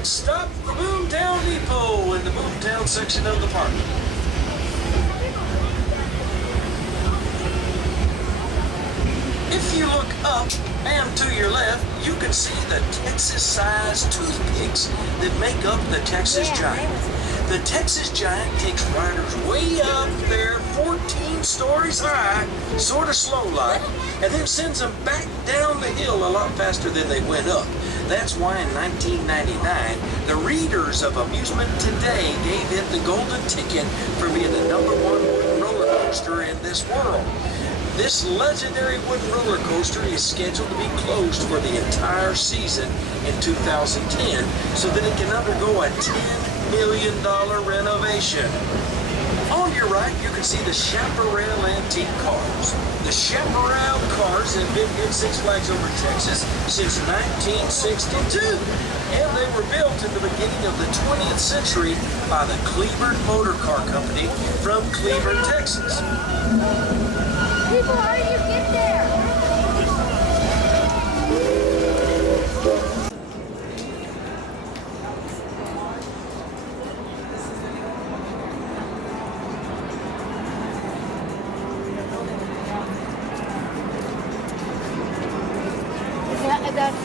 Next stop, the Boomtown Depot in the Boomtown section of the park. If you look up and to your left, you can see the Texas-sized toothpicks that make up the Texas Giant. The Texas Giant takes riders way up there, 14 stories high, sort of slow-like, and then sends them back down the hill a lot faster than they went up. That's why in 1999, the readers of Amusement Today gave it the golden ticket for being the #1 wooden roller coaster in this world. This legendary wooden roller coaster is scheduled to be closed for the entire season in 2010 so that it can undergo a $10 million renovation. On your right, you can see the Chaparral antique cars. The Chaparral cars have been in Six Flags Over Texas since 1962, and they were built in the beginning of the 20th century by the Cleburne Motor Car Company from Cleburne, Texas. People, how do you get there? That's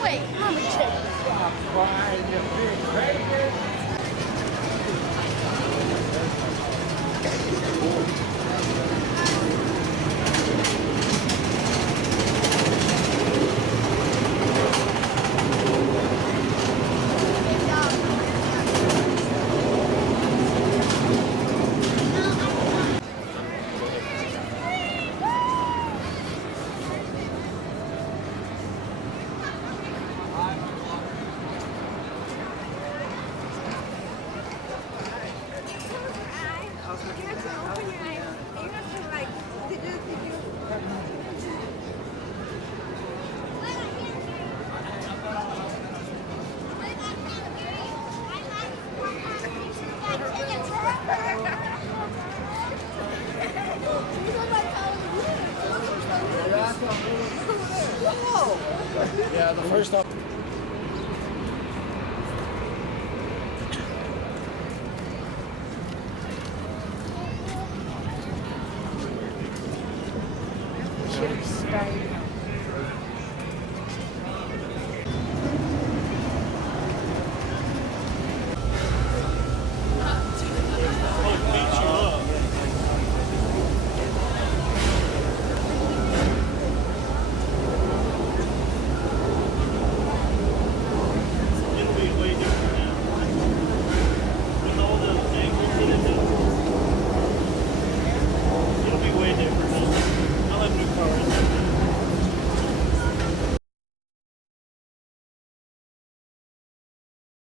Wait, let me check. Yeah, the first stop.